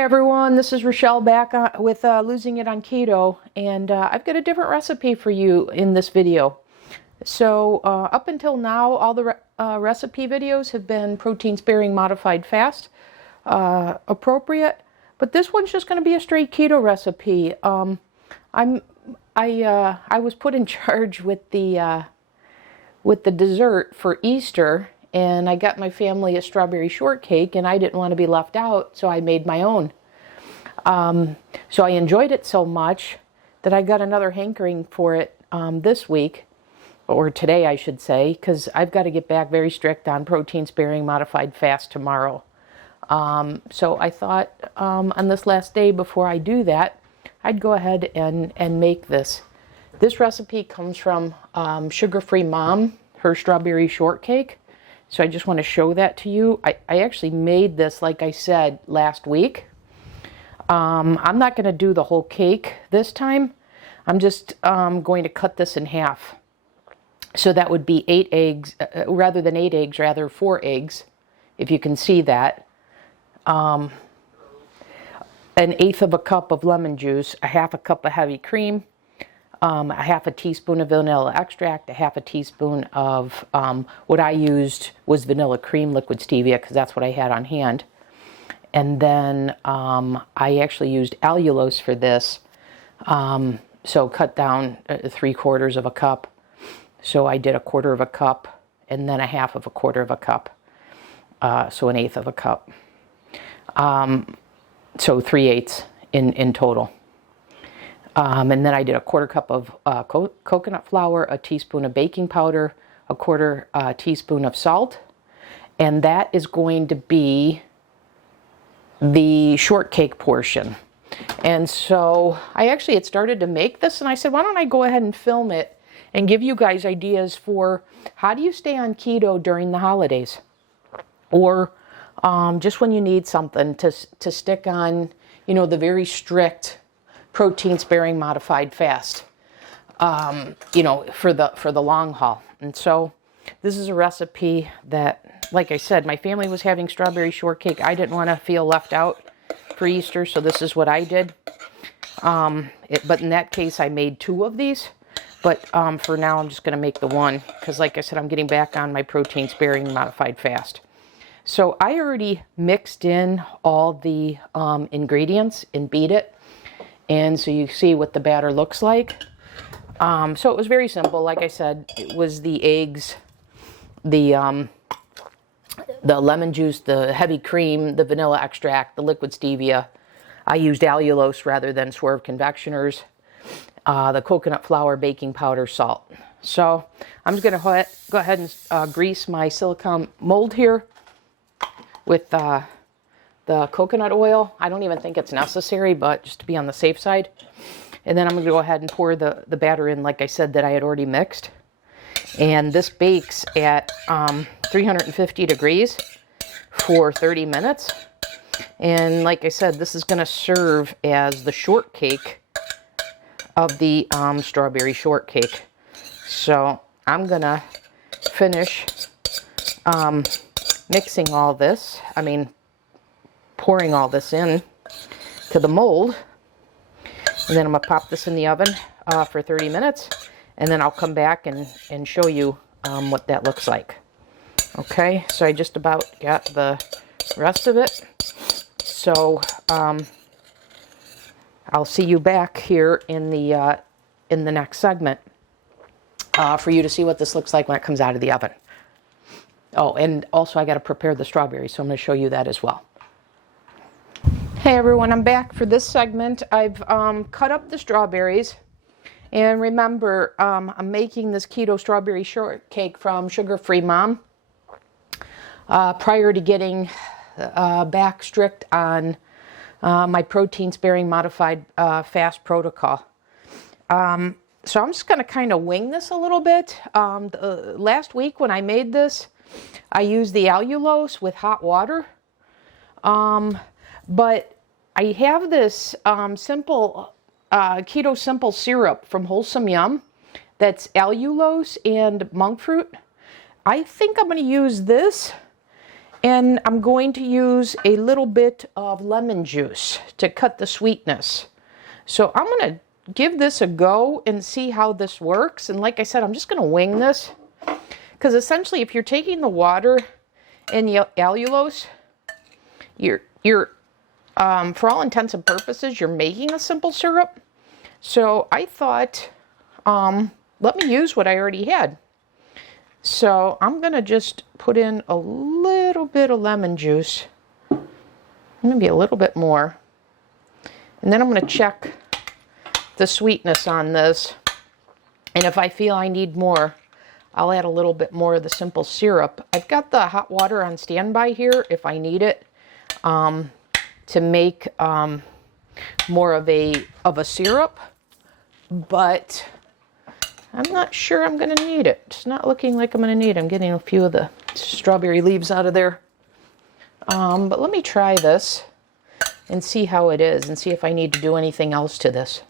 Hi everyone, this is Rochelle back with Losing It on Keto, and I've got a different recipe for you in this video. So up until now, all the recipe videos have been protein sparing modified fast appropriate, but this one's just going to be a straight keto recipe. I was put in charge with the dessert for Easter, and I got my family a strawberry shortcake, and I didn't want to be left out, so I made my own. So I enjoyed it so much that I got another hankering for it this week, or today I should say, because I've got to get back very strict on protein sparing modified fast tomorrow. So I thought on this last day before I do that, I'd go ahead and make this. This recipe comes from Sugar-Free Mom, her strawberry shortcake. So I just want to show that to you. I actually made this, like I said, last week. I'm not going to do the whole cake this time. I'm just going to cut this in half. So that would be 8 eggs, rather than 8 eggs, rather 4 eggs, if you can see that. 1/8 of a cup of lemon juice, 1/2 cup of heavy cream, 1/2 teaspoon of vanilla extract, 1/2 teaspoon of what I used was vanilla cream liquid stevia, because that's what I had on hand. And then I actually used allulose for this, so cut down 3/4 of a cup. So I did 1/4 of a cup, and then 1/2 of a 1/4 of a cup, so 1/8 of a cup. So 3/8 in total. And then I did 1/4 cup of coconut flour, a teaspoon of baking powder, 1/4 teaspoon of salt, and that is going to be the shortcake portion. And so I actually had started to make this, and I said, why don't I go ahead and film it and give you guys ideas for how do you stay on keto during the holidays, or just when you need something to stick on, you know, the very strict protein sparing modified fast, you know, for the long haul. And so this is a recipe that, like I said, my family was having strawberry shortcake. I didn't want to feel left out for Easter, so this is what I did. But in that case, I made 2 of these. But for now, I'm just going to make the one, because like I said, I'm getting back on my protein sparing modified fast. So I already mixed in all the ingredients and beat it. And so you see what the batter looks like. So it was very simple. Like I said, it was the eggs, the lemon juice, the heavy cream, the vanilla extract, the liquid stevia. I used allulose rather than Swerve confectioners. The coconut flour, baking powder, salt. So I'm just going to go ahead and grease my silicone mold here with the coconut oil. I don't even think it's necessary, but just to be on the safe side. And then I'm going to go ahead and pour the batter in, like I said, that I had already mixed. And this bakes at 350 degrees for 30 minutes. And like I said, this is going to serve as the shortcake of the strawberry shortcake. So I'm going to finish mixing all this. Pouring all this in to the mold, and then I'm going to pop this in the oven for 30 minutes, and then I'll come back and show you what that looks like. Okay, so I just about got the rest of it, so I'll see you back here in the next segment for you to see what this looks like when it comes out of the oven. Oh, and also I got to prepare the strawberries, so I'm going to show you that as well. Hey everyone, I'm back for this segment. I've cut up the strawberries, and remember, I'm making this keto strawberry shortcake from Sugar-Free Mom prior to getting back strict on my protein sparing modified fast protocol. So I'm just going to kind of wing this a little bit. Last week when I made this, I used the allulose with hot water. But I have this simple keto simple syrup from Wholesome Yum that's allulose and monk fruit. I think I'm going to use this And I'm going to use a little bit of lemon juice to cut the sweetness. So I'm going to give this a go and see how this works. And like I said, I'm just going to wing this. Because essentially, if you're taking the water and the allulose, you're for all intents and purposes, you're making a simple syrup. So I thought, let me use what I already had. So I'm going to just put in a little bit of lemon juice, maybe a little bit more. And then I'm going to check the sweetness on this. And if I feel I need more, I'll add a little bit more of the simple syrup. I've got the hot water on standby here if I need it to make more of a syrup, but I'm not sure I'm going to need it. It's not looking like I'm going to need it. I'm getting a few of the strawberry leaves out of there. But let me try this and see how it is and see if I need to do anything else to this.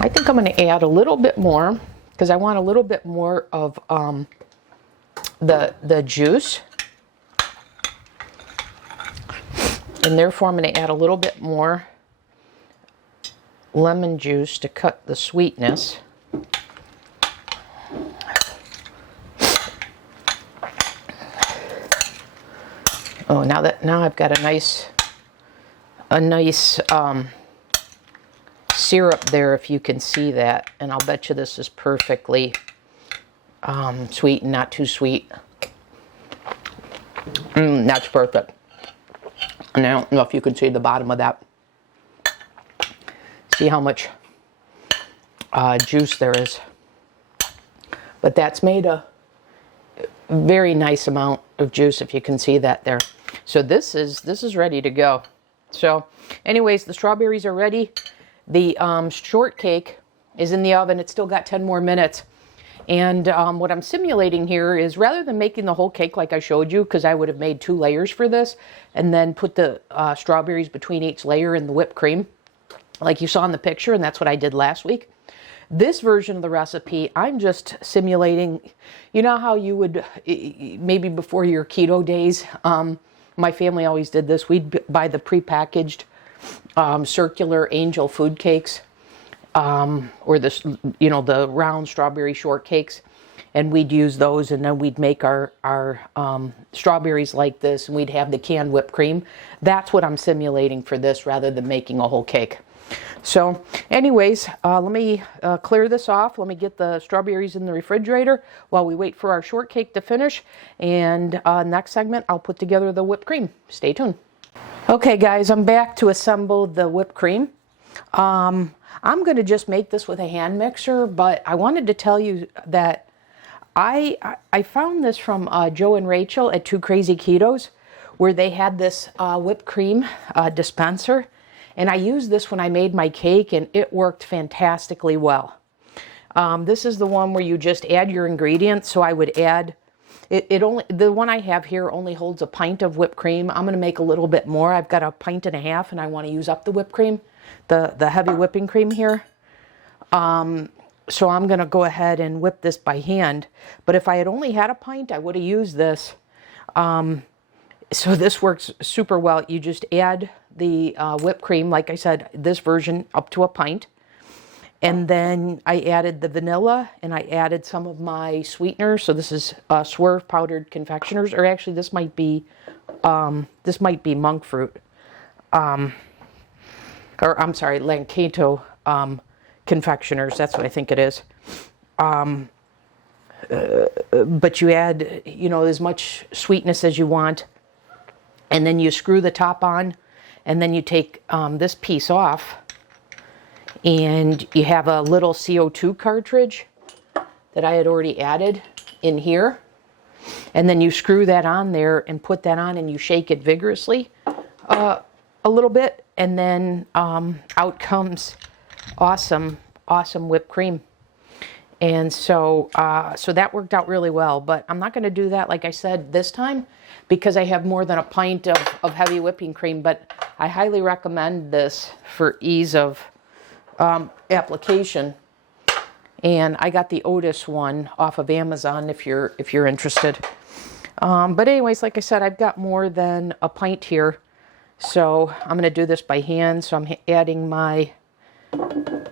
I think I'm going to add a little bit more because I want a little bit more of the juice. And therefore I'm going to add a little bit more lemon juice to cut the sweetness. Oh, now I've got a nice syrup there, if you can see that. And I'll bet you this is perfectly sweet and not too sweet. That's perfect. And I don't know if you can see the bottom of that. See how much juice there is. But that's made a very nice amount of juice, if you can see that there. So this is ready to go. So anyways, the strawberries are ready. The shortcake is in the oven. It's still got 10 more minutes. And what I'm simulating here is, rather than making the whole cake like I showed you, because I would have made 2 layers for this, and then put the strawberries between each layer in the whipped cream, like you saw in the picture, and that's what I did last week. This version of the recipe, I'm just simulating, you know how you would, maybe before your keto days, my family always did this. We'd buy the prepackaged circular angel food cakes, or the round strawberry shortcakes, and we'd use those, and then we'd make our strawberries like this, and we'd have the canned whipped cream. That's what I'm simulating for this, rather than making a whole cake. So anyways, let me clear this off. Let me get the strawberries in the refrigerator while we wait for our shortcake to finish. And next segment, I'll put together the whipped cream. Stay tuned. Okay guys, I'm back to assemble the whipped cream. I'm going to just make this with a hand mixer, but I wanted to tell you that I found this from Joe and Rachel at Two Crazy Ketos, where they had this whipped cream dispenser. And I used this when I made my cake, and it worked fantastically well. This is the one where you just add your ingredients. So I would add, the one I have here only holds a pint of whipped cream. I'm going to make a little bit more. I've got 1.5 pints, and I want to use up the whipped cream, the heavy whipping cream here. So I'm going to go ahead and whip this by hand. But if I had only had 1 pint, I would have used this. So this works super well. You just add the whipped cream, like I said, this version up to 1 pint. And then I added the vanilla, and I added some of my sweeteners. So this is Swerve powdered confectioners, or actually this might be monk fruit. Or I'm sorry, Keto confectioners. That's what I think it is. But you add, as much sweetness as you want. And then you screw the top on, and then you take this piece off, and you have a little CO2 cartridge that I had already added in here. And then you screw that on there and put that on, and you shake it vigorously a little bit, and then out comes awesome whipped cream. And so that worked out really well. But I'm not going to do that, like I said, this time, because I have more than 1 pint of heavy whipping cream. But I highly recommend this for ease of application. And I got the Otis one off of Amazon if you're interested. But anyways, like I said, I've got more than a pint here. So I'm going to do this by hand. So I'm adding my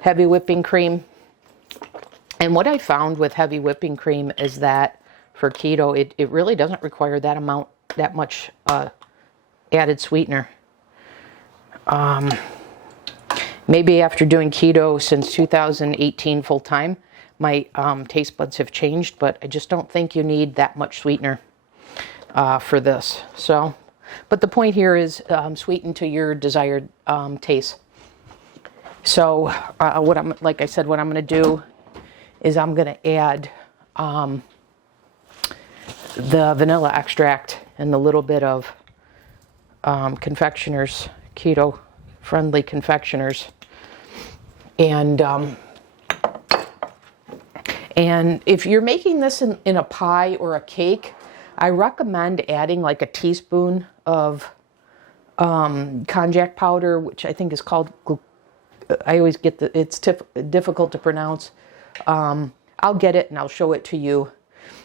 heavy whipping cream. And what I found with heavy whipping cream is that for keto, it really doesn't require that much added sweetener. Maybe after doing keto since 2018 full time, my taste buds have changed, but I just don't think you need that much sweetener for this. So, but the point here is sweeten to your desired taste. So, like I said, what I'm going to do is I'm going to add the vanilla extract and a little bit of confectioners, keto-friendly confectioners. And if you're making this in a pie or a cake, I recommend adding like a teaspoon of konjac powder, which I think is called, I always get it's difficult to pronounce. I'll get it and I'll show it to you.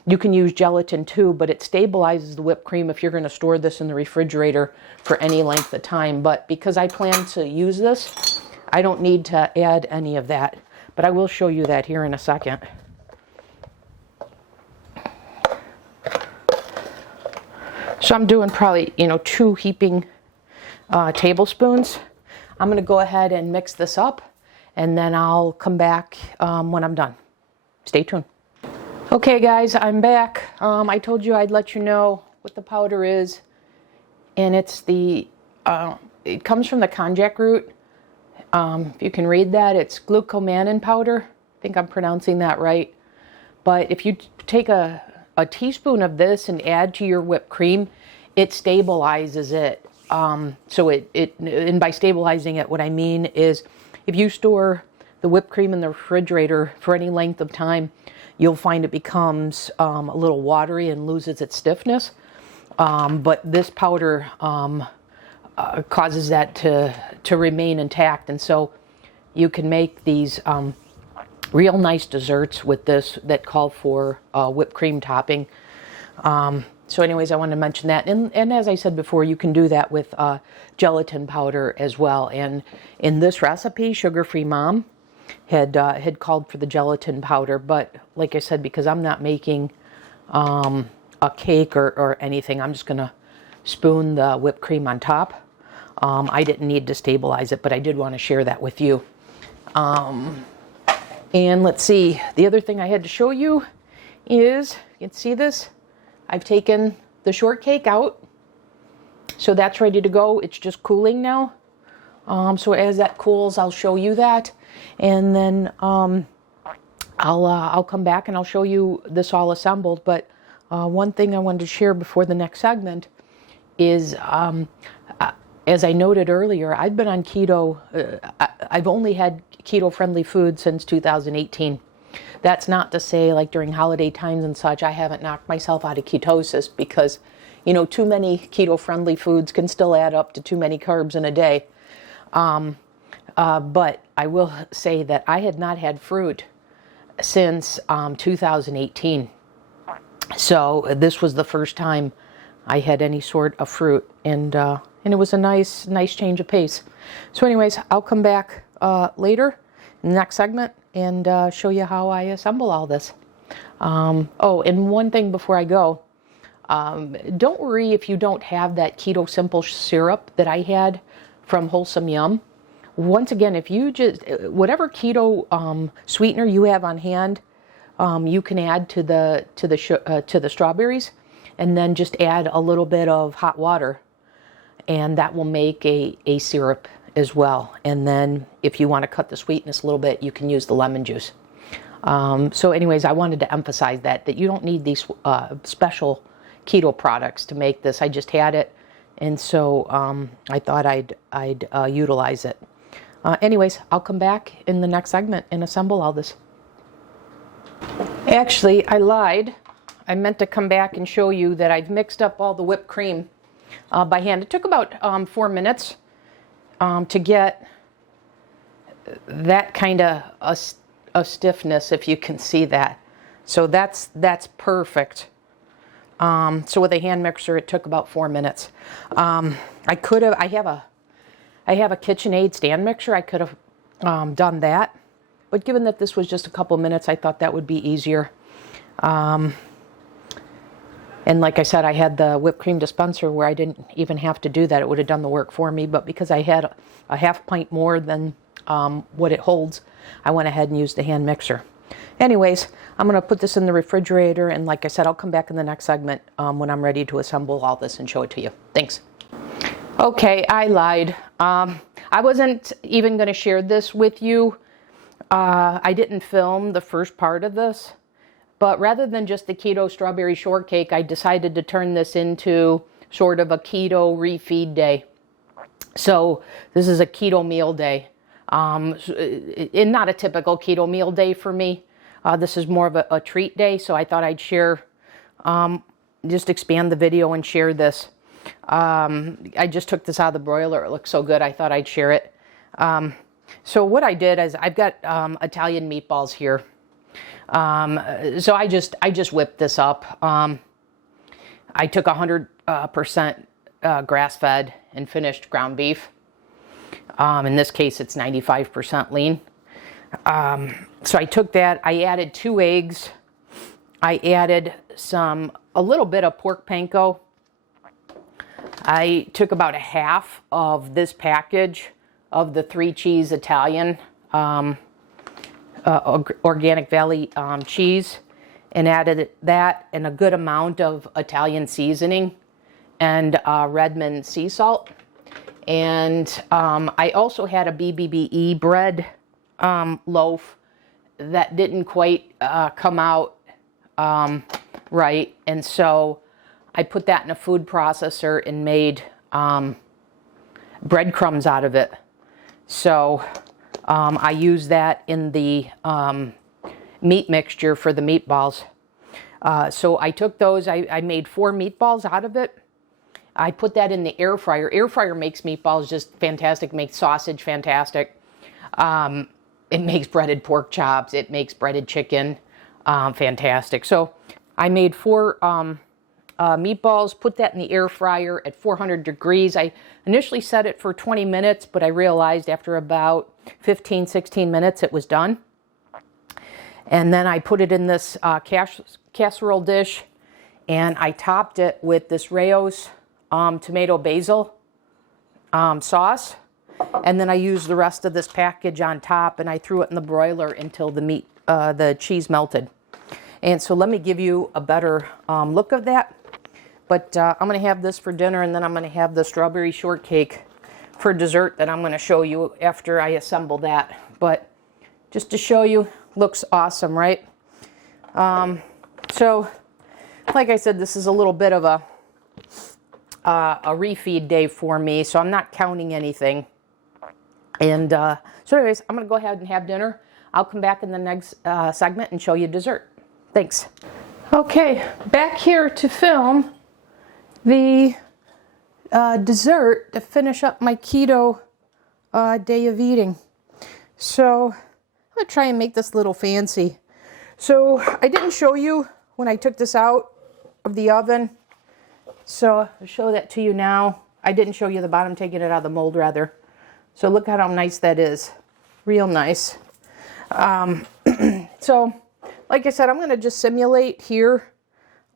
You can use gelatin too, but it stabilizes the whipped cream if you're going to store this in the refrigerator for any length of time. But because I plan to use this, I don't need to add any of that. But I will show you that here in a second. So I'm doing probably, 2 heaping tablespoons. I'm going to go ahead and mix this up, and then I'll come back when I'm done. Stay tuned. Okay guys, I'm back. I told you I'd let you know what the powder is, and it's it comes from the konjac root. If you can read that, it's glucomannan powder. I think I'm pronouncing that right. But if you take a teaspoon of this and add to your whipped cream, it stabilizes it. And by stabilizing it, what I mean is if you store the whipped cream in the refrigerator for any length of time, you'll find it becomes a little watery and loses its stiffness. But this powder causes that to remain intact. And so you can make these real nice desserts with this that call for whipped cream topping. So anyways, I wanted to mention that. And as I said before, you can do that with gelatin powder as well. And in this recipe, Sugar-Free Mom had called for the gelatin powder. But like I said, because I'm not making a cake or anything, I'm just going to spoon the whipped cream on top. I didn't need to stabilize it, but I did want to share that with you. And let's see, the other thing I had to show you is, you can see this, I've taken the shortcake out. So that's ready to go. It's just cooling now. So as that cools, I'll show you that. And then I'll come back and I'll show you this all assembled. But one thing I wanted to share before the next segment is, as I noted earlier, I've been on keto. I've only had keto-friendly food since 2018. That's not to say, like during holiday times and such, I haven't knocked myself out of ketosis because, too many keto-friendly foods can still add up to too many carbs in a day. But I will say that I had not had fruit since 2018. So this was the first time I had any sort of fruit, and it was a nice change of pace. So anyways, I'll come back later in the next segment and show you how I assemble all this. Oh, and one thing before I go, don't worry if you don't have that Keto Simple syrup that I had from Wholesome Yum. Once again, if you just, whatever keto sweetener you have on hand, you can add to the strawberries, and then just add a little bit of hot water, and that will make a syrup as well. And then if you want to cut the sweetness a little bit, you can use the lemon juice. So anyways, I wanted to emphasize that you don't need these special keto products to make this. I just had it, and so I thought I'd utilize it. Anyways, I'll come back in the next segment and assemble all this. Actually, I lied. I meant to come back and show you that I've mixed up all the whipped cream by hand. It took about 4 minutes to get that kind of a stiffness, if you can see that. So that's perfect. So with a hand mixer, it took about 4 minutes. I have a KitchenAid stand mixer. I could have done that, but given that this was just a couple minutes, I thought that would be easier. And like I said, I had the whipped cream dispenser where I didn't even have to do that. It would have done the work for me, but because I had a half pint more than what it holds, I went ahead and used the hand mixer. Anyways, I'm going to put this in the refrigerator, and like I said, I'll come back in the next segment when I'm ready to assemble all this and show it to you. Thanks. Okay, I lied. I wasn't even going to share this with you. I didn't film the first part of this. But rather than just the Keto Strawberry Shortcake, I decided to turn this into sort of a keto refeed day. So this is a keto meal day. And not a typical keto meal day for me. This is more of a treat day, so I thought I'd share, just expand the video and share this. I just took this out of the broiler. It looks so good, I thought I'd share it. So what I did is I've got Italian meatballs here. So I just whipped this up. I took 100% grass-fed and finished ground beef. In this case, it's 95% lean. So I took that. I added 2 eggs. I added a little bit of pork panko. I took about a half of this package of the 3-cheese Italian Organic Valley cheese, and added that and a good amount of Italian seasoning and Redmond sea salt. And I also had a BBBE bread loaf that didn't quite come out right, and so I put that in a food processor and made breadcrumbs out of it. So I use that in the meat mixture for the meatballs. So I took those, I made 4 meatballs out of it. I put that in the air fryer. Air fryer makes meatballs just fantastic, makes sausage fantastic. It makes breaded pork chops, it makes breaded chicken fantastic. So I made 4 meatballs, put that in the air fryer at 400 degrees. I initially set it for 20 minutes, but I realized after about 15, 16 minutes it was done. And then I put it in this casserole dish, and I topped it with this Rao's tomato basil sauce. And then I used the rest of this package on top, and I threw it in the broiler until the cheese melted. And so let me give you a better look of that. But I'm going to have this for dinner, and then I'm going to have the strawberry shortcake for dessert that I'm going to show you after I assemble that. But just to show you, looks awesome, right? So, like I said, this is a little bit of a refeed day for me, so I'm not counting anything. And so anyways, I'm going to go ahead and have dinner. I'll come back in the next segment and show you dessert. Thanks. Okay, back here to film the dessert to finish up my keto day of eating. So I'm going to try and make this a little fancy. So I didn't show you when I took this out of the oven. So I'll show that to you now. I didn't show you the bottom, taking it out of the mold rather. So look at how nice that is. Real nice. So like I said, I'm going to just simulate here.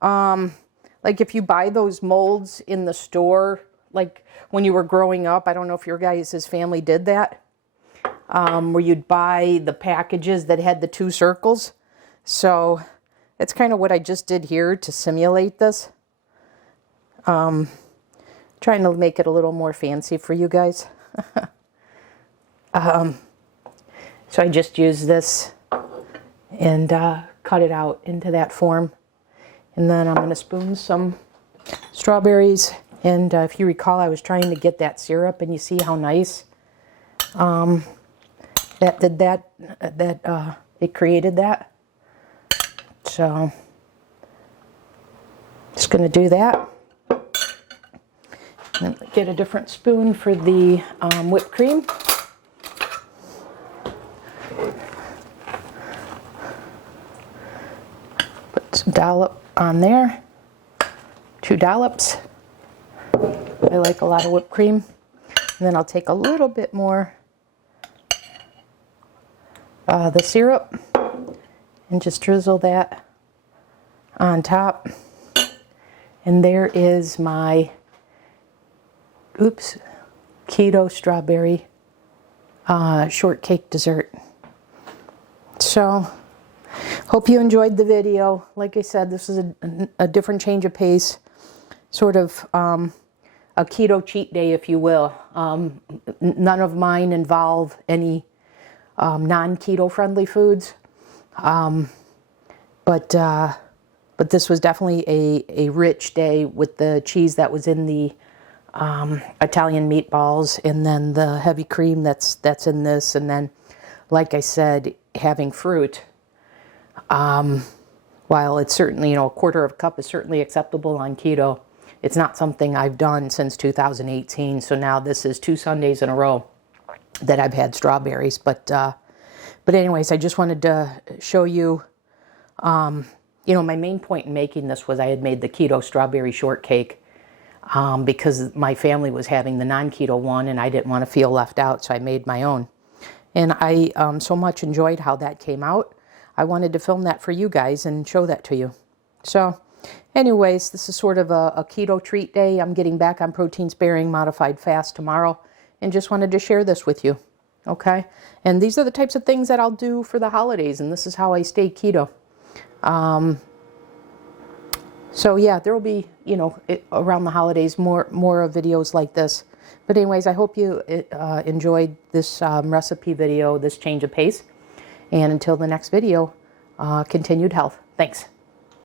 Like if you buy those molds in the store, like when you were growing up, I don't know if your guys' family did that, where you'd buy the packages that had the 2 circles. So that's kind of what I just did here to simulate this. Trying to make it a little more fancy for you guys. So I just used this and cut it out into that form. And then I'm going to spoon some strawberries. And if you recall, I was trying to get that syrup, and you see how nice it created that. So just going to do that. And get a different spoon for the whipped cream. Some dollop on there. 2 dollops. I like a lot of whipped cream. And then I'll take a little bit more the syrup and just drizzle that on top. And there is my, Keto Strawberry Shortcake dessert. So, hope you enjoyed the video. Like I said, this is a different change of pace, sort of a keto cheat day, if you will. None of mine involve any non-keto friendly foods, but this was definitely a rich day with the cheese that was in the Italian meatballs, and then the heavy cream that's in this, and then, like I said, having fruit. While it's certainly, a quarter of a cup is certainly acceptable on keto, it's not something I've done since 2018. So now this is 2 Sundays in a row that I've had strawberries. But anyways, I just wanted to show you, my main point in making this was I had made the Keto Strawberry Shortcake because my family was having the non-keto one and I didn't want to feel left out, so I made my own. And I so much enjoyed how that came out. I wanted to film that for you guys and show that to you. So anyways, this is sort of a keto treat day. I'm getting back on protein sparing modified fast tomorrow and just wanted to share this with you. Okay? And these are the types of things that I'll do for the holidays, and this is how I stay keto. So yeah, there will be, around the holidays, more of videos like this. But anyways, I hope you enjoyed this recipe video, this change of pace. And until the next video, continued health. Thanks.